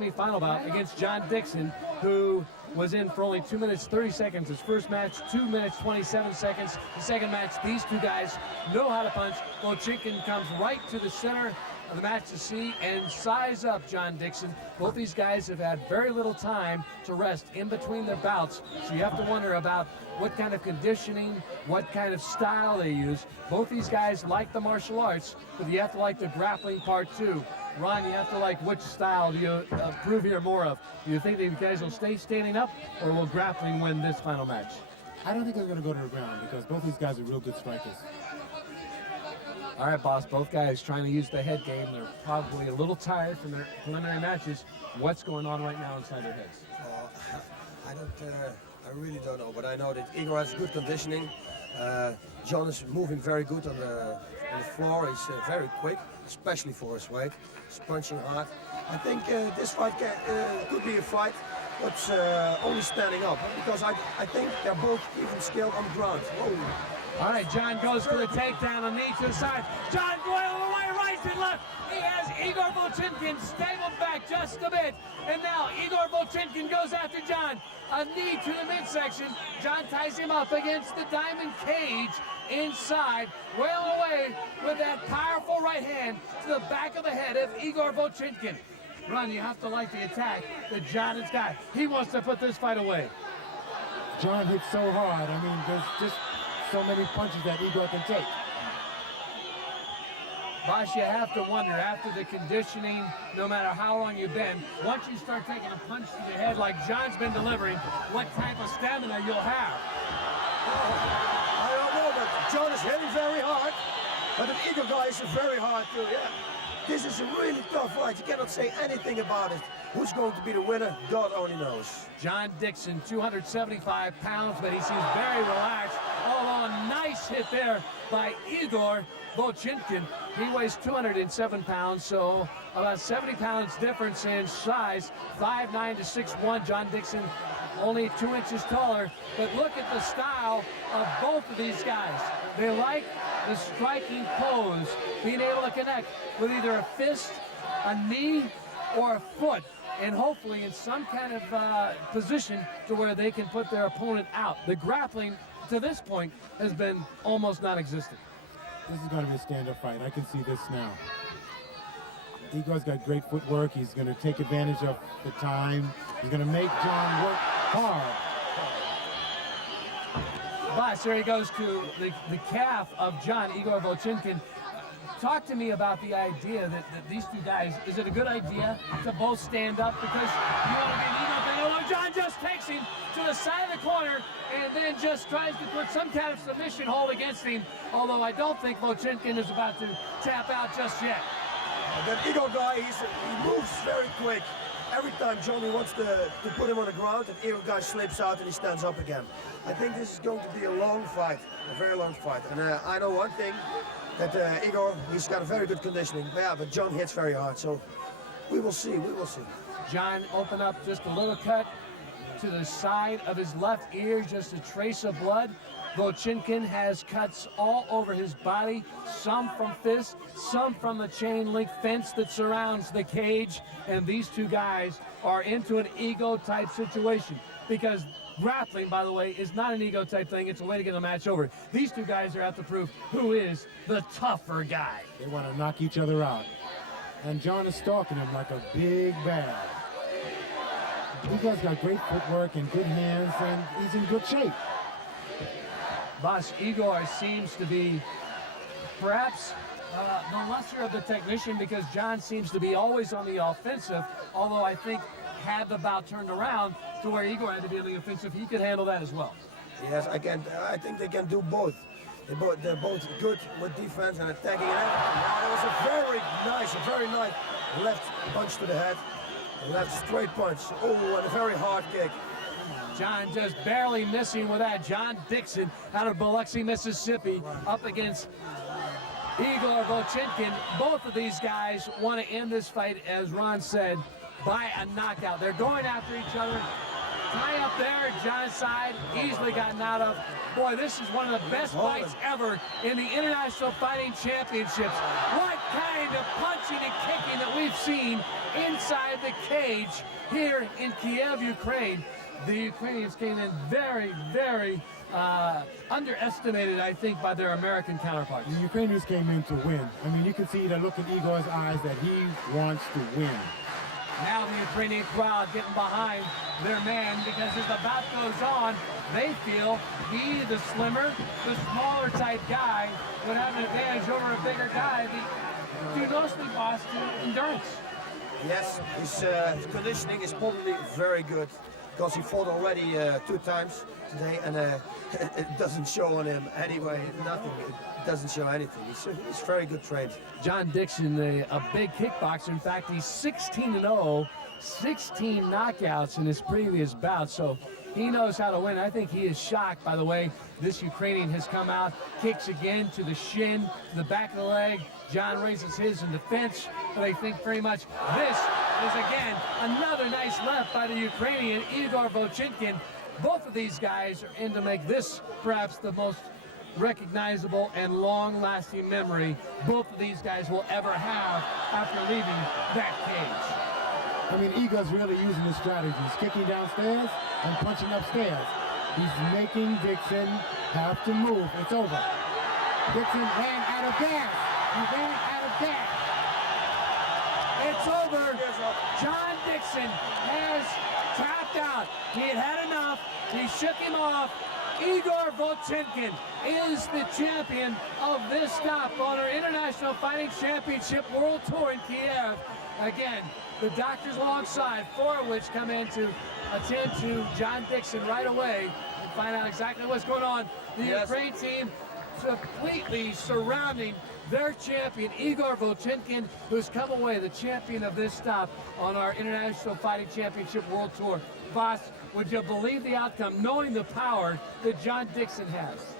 semifinal bout against John Dixon, who was in for only 2 minutes 30 seconds. His first match, 2 minutes 27 seconds. The second match, these two guys know how to punch. Vochinkin comes right to the center of the match to see and size up John Dixon. Both these guys have had very little time to rest in between their bouts, so you have to wonder about what kind of conditioning, what kind of style they use. Both these guys like the martial arts, but you have to like the grappling part too. Ron, you have to like which style do you approve here more of? Do you think these guys will stay standing up, or will grappling win this final match? I don't think they're going to go to the ground because both these guys are real good strikers. All right, boss, both guys trying to use the head game. They're probably a little tired from their preliminary matches. What's going on right now inside their heads? I really don't know, but I know that Igor has good conditioning. John is moving very good on the floor. He's very quick, especially for his weight. He's punching hard. I think this fight could be a fight that's only standing up, because I think they're both even skilled on the ground. Whoa. All right, John goes for the takedown, a knee to the side. John going away, right and left. He has Igor Vochinkin stabled back just a bit. And now Igor Vochinkin goes after John. A knee to the midsection. John ties him up against the diamond cage inside. Well away with that powerful right hand to the back of the head of Igor Vochinkin. Ron, you have to like the attack that John has got. He wants to put this fight away. John hits so hard. I mean, there's just so many punches that Igor can take. Boss, you have to wonder, after the conditioning, no matter how long you've been, once you start taking a punch to the head like John's been delivering, what type of stamina you'll have. I don't know, but John is hitting very hard. But the Igor guy is very hard too, yeah. This is a really tough fight. You cannot say anything about it. Who's going to be the winner? God only knows. John Dixon, 275 pounds, but he seems very relaxed. Oh, a nice hit there by Igor Vochinkin. He weighs 207 pounds, so about 70 pounds difference in size. 5'9" to 6'1". John Dixon only 2 inches taller. But look at the style of both of these guys. They like the striking pose, being able to connect with either a fist, a knee, or a foot, and hopefully in some kind of position to where they can put their opponent out. The grappling to this point has been almost non-existent. This is going to be a stand-up fight. I can see this now. Igor's got great footwork. He's going to take advantage of the time. He's going to make John work hard. Boss, here he goes to the calf of John, Igor Vochinkin. Talk to me about the idea that these two guys, is it a good idea to both stand up? Because you want to get Igor thing. Although John just takes him to the side of the corner and then just tries to put some kind of submission hold against him. Although I don't think Vochinkin is about to tap out just yet. That Igor guy, he moves very quick. Every time Johnny wants to put him on the ground, and Igor guy slips out and he stands up again. I think this is going to be a long fight, a very long fight. And I know one thing, that Igor, he's got a very good conditioning. But John hits very hard, so we will see, we will see. John opened up just a little cut to the side of his left ear, just a trace of blood. Vochinkin has cuts all over his body, some from fists, some from the chain link fence that surrounds the cage. And these two guys are into an ego type situation, because grappling, by the way, is not an ego type thing. It's a way to get the match over. These two guys are out to prove who is the tougher guy. They want to knock each other out. And John is stalking him like a big bag. Igor's got great footwork and good hands, and he's in good shape. Boss, Igor seems to be perhaps the lesser of the technician, because John seems to be always on the offensive, although I think had the bout turned around to where Igor had to be on the offensive, he could handle that as well. Yes, I think they can do both. They're both good with defense and attacking. That was a very nice left punch to the head. A left straight punch. Oh, and a very hard kick. John just barely missing with that. John Dixon out of Biloxi, Mississippi, up against Igor Vochinkin. Both of these guys want to end this fight, as Ron said, by a knockout. They're going after each other tie up there, John's side, easily gotten out of. Boy, this is one of the best fights ever in the International Fighting Championships. What kind of punching and kicking that we've seen inside the cage here in Kiev, Ukraine. The Ukrainians came in very, very underestimated, I think, by their American counterparts. The Ukrainians came in to win. I mean, you can see the look in Igor's eyes that he wants to win. Now the Ukrainian crowd getting behind their man because as the bout goes on, they feel he, the slimmer, the smaller type guy, would have an advantage over a bigger guy. Due mostly boss to endurance. Yes, his conditioning is probably very good because he fought already 2 times today, and it doesn't show on him anyway. Nothing. It doesn't show anything. He's very good trained. John Dixon, a big kickboxer. In fact, he's 16-0, 16 knockouts in his previous bout. So he knows how to win. I think he is shocked by the way this Ukrainian has come out. Kicks again to the shin, to the back of the leg. John raises his in defense, but I think very much this is, again, another nice left by the Ukrainian, Igor Vochinkin. Both of these guys are in to make this perhaps the most recognizable and long-lasting memory both of these guys will ever have after leaving that cage. I mean, Igor's really using his strategies, kicking downstairs and punching upstairs. He's making Dixon have to move. It's over. Dixon ran out of gas. He ran out of gas. It's over. John Dixon has tapped out. He had had enough. He shook him off. Igor Vochinkin is the champion of this stop on our International Fighting Championship World Tour in Kiev. Again, the doctors alongside, 4 of which come in to attend to John Dixon right away and find out exactly what's going on. The Ukraine team completely surrounding their champion, Igor Vochinkin, who's come away the champion of this stop on our International Fighting Championship World Tour. Boss, would you believe the outcome, knowing the power that John Dixon has?